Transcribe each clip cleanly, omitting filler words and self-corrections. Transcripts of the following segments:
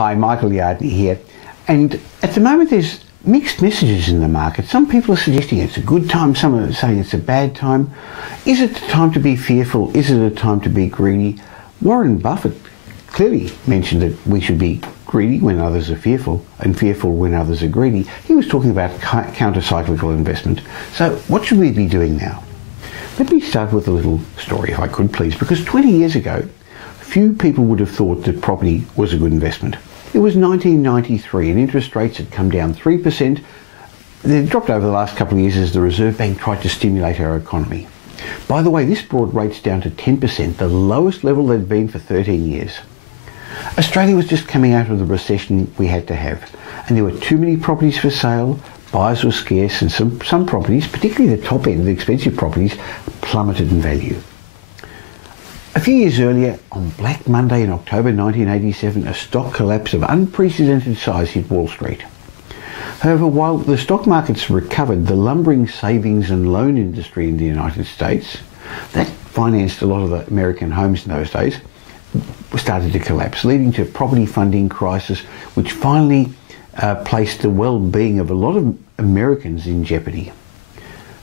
Hi, Michael Yardney here. And at the moment there's mixed messages in the market. Some people are suggesting it's a good time, some are saying it's a bad time. Is it the time to be fearful? Is it a time to be greedy? Warren Buffett clearly mentioned that we should be greedy when others are fearful and fearful when others are greedy. He was talking about countercyclical investment. So what should we be doing now? Let me start with a little story, if I could please, because 20 years ago, few people would have thought that property was a good investment. It was 1993 and interest rates had come down 3%. They dropped over the last couple of years as the Reserve Bank tried to stimulate our economy. By the way, this brought rates down to 10%, the lowest level they'd been for 13 years. Australia was just coming out of the recession we had to have, and there were too many properties for sale, buyers were scarce, and some properties, particularly the top end, the expensive properties, plummeted in value. A few years earlier, on Black Monday in October 1987, a stock collapse of unprecedented size hit Wall Street. However, while the stock markets recovered, the lumbering savings and loan industry in the United States, that financed a lot of the American homes in those days, started to collapse, leading to a property funding crisis, which finally placed the well-being of a lot of Americans in jeopardy.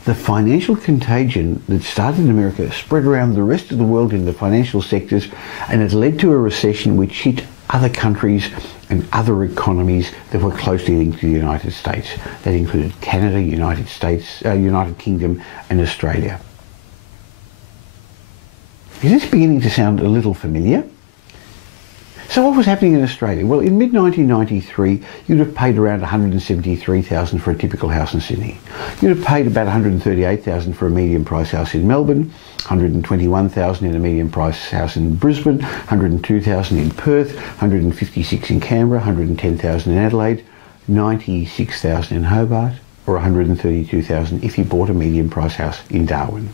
The financial contagion that started in America spread around the rest of the world in the financial sectors, and it led to a recession which hit other countries and other economies that were closely linked to the United States. That included Canada, United Kingdom and Australia. Is this beginning to sound a little familiar? So what was happening in Australia? Well, in mid-1993, you'd have paid around $173,000 for a typical house in Sydney. You'd have paid about $138,000 for a medium-price house in Melbourne, $121,000 in a medium-price house in Brisbane, $102,000 in Perth, $156,000 in Canberra, $110,000 in Adelaide, $96,000 in Hobart, or $132,000 if you bought a medium-price house in Darwin.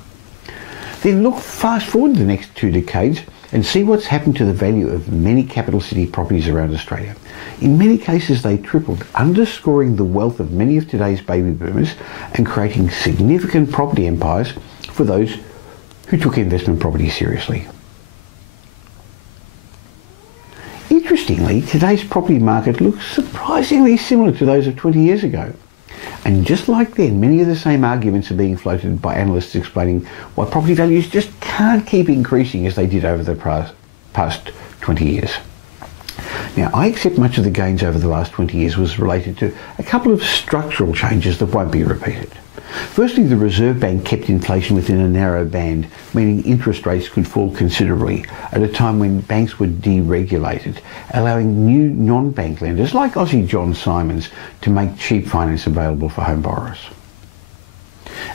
Then look fast forward the next 2 decades and see what's happened to the value of many capital city properties around Australia. In many cases they tripled, underscoring the wealth of many of today's baby boomers and creating significant property empires for those who took investment property seriously. Interestingly, today's property market looks surprisingly similar to those of 20 years ago. And just like then, many of the same arguments are being floated by analysts explaining why property values just can't keep increasing as they did over the past 20 years. Now, I accept much of the gains over the last 20 years was related to a couple of structural changes that won't be repeated. Firstly, the Reserve Bank kept inflation within a narrow band, meaning interest rates could fall considerably at a time when banks were deregulated, allowing new non-bank lenders like Aussie John Simons to make cheap finance available for home borrowers.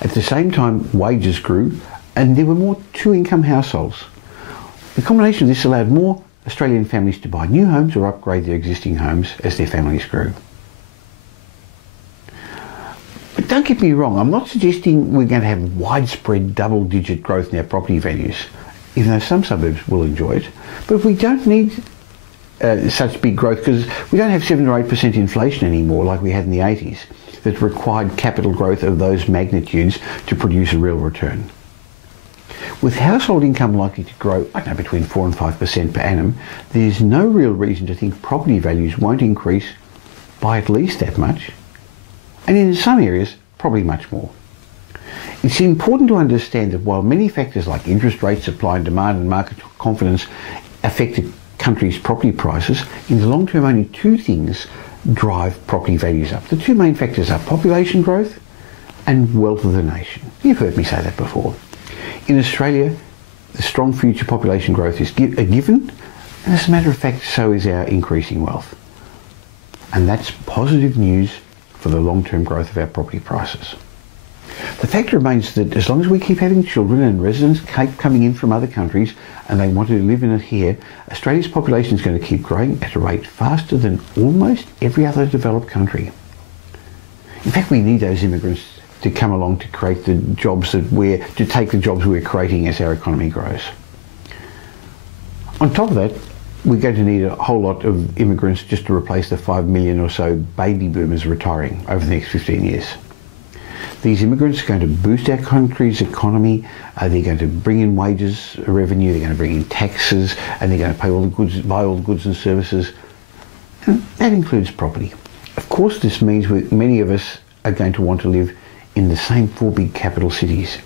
At the same time, wages grew and there were more two-income households. The combination of this allowed more Australian families to buy new homes or upgrade their existing homes as their families grew. But don't get me wrong, I'm not suggesting we're going to have widespread double-digit growth in our property values, even though some suburbs will enjoy it. But we don't need such big growth because we don't have 7 or 8% inflation anymore like we had in the 80s that required capital growth of those magnitudes to produce a real return. With household income likely to grow, I don't know, between 4 and 5% per annum, there's no real reason to think property values won't increase by at least that much, and in some areas, probably much more. It's important to understand that while many factors like interest rates, supply and demand, and market confidence affect a country's property prices, in the long term only 2 things drive property values up. The 2 main factors are population growth and wealth of the nation. You've heard me say that before. In Australia, the strong future population growth is a given, and as a matter of fact, so is our increasing wealth. And that's positive news for the long-term growth of our property prices. The fact remains that as long as we keep having children and residents keep coming in from other countries and they want to live in it here, Australia's population is going to keep growing at a rate faster than almost every other developed country. In fact, we need those immigrants to come along to create the jobs to take the jobs we're creating as our economy grows. On top of that, we're going to need a whole lot of immigrants just to replace the 5 million or so baby boomers retiring over the next 15 years. These immigrants are going to boost our country's economy, they're going to bring in wages, revenue, they're going to bring in taxes, and they're going to pay all the goods, buy all the goods and services. And that includes property. Of course, this means many of us are going to want to live in the same four big capital cities.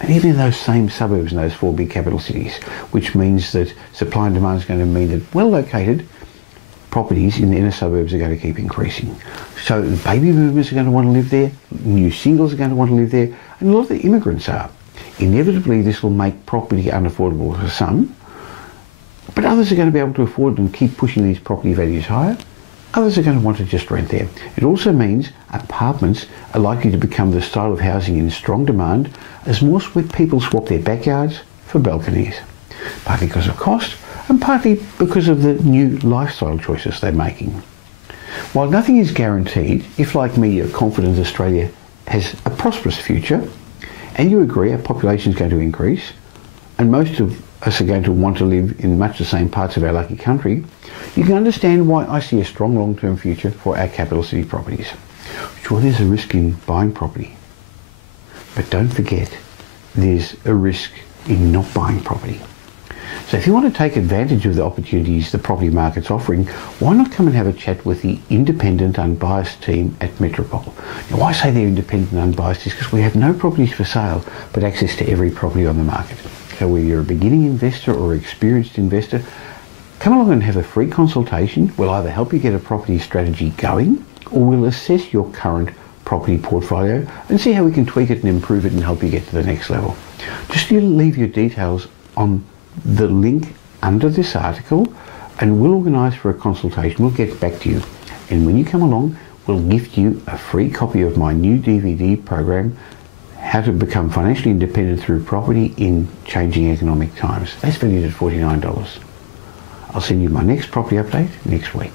And even in those same suburbs in those four big capital cities, which means that supply and demand is going to mean that well-located properties in the inner suburbs are going to keep increasing. So baby boomers are going to want to live there, new singles are going to want to live there, and a lot of the immigrants are. Inevitably, this will make property unaffordable for some, but others are going to be able to afford and keep pushing these property values higher. Others are going to want to just rent there. It also means apartments are likely to become the style of housing in strong demand as more people swap their backyards for balconies, partly because of cost and partly because of the new lifestyle choices they're making. While nothing is guaranteed, if like me you're confident Australia has a prosperous future and you agree our population is going to increase and most of us are going to want to live in much the same parts of our lucky country, you can understand why I see a strong long-term future for our capital city properties. Sure, there's a risk in buying property, but don't forget there's a risk in not buying property. So if you want to take advantage of the opportunities the property market's offering, why not come and have a chat with the independent, unbiased team at Metropole? Now, why I say they're independent and unbiased is because we have no properties for sale, but access to every property on the market. So whether you're a beginning investor or experienced investor, come along and have a free consultation. We'll either help you get a property strategy going, or we'll assess your current property portfolio and see how we can tweak it and improve it and help you get to the next level. Just leave your details on the link under this article and we'll organise for a consultation. We'll get back to you. And when you come along, we'll gift you a free copy of my new DVD program, How to Become Financially Independent Through Property in Changing Economic Times. That's valued at $49. I'll send you my next property update next week.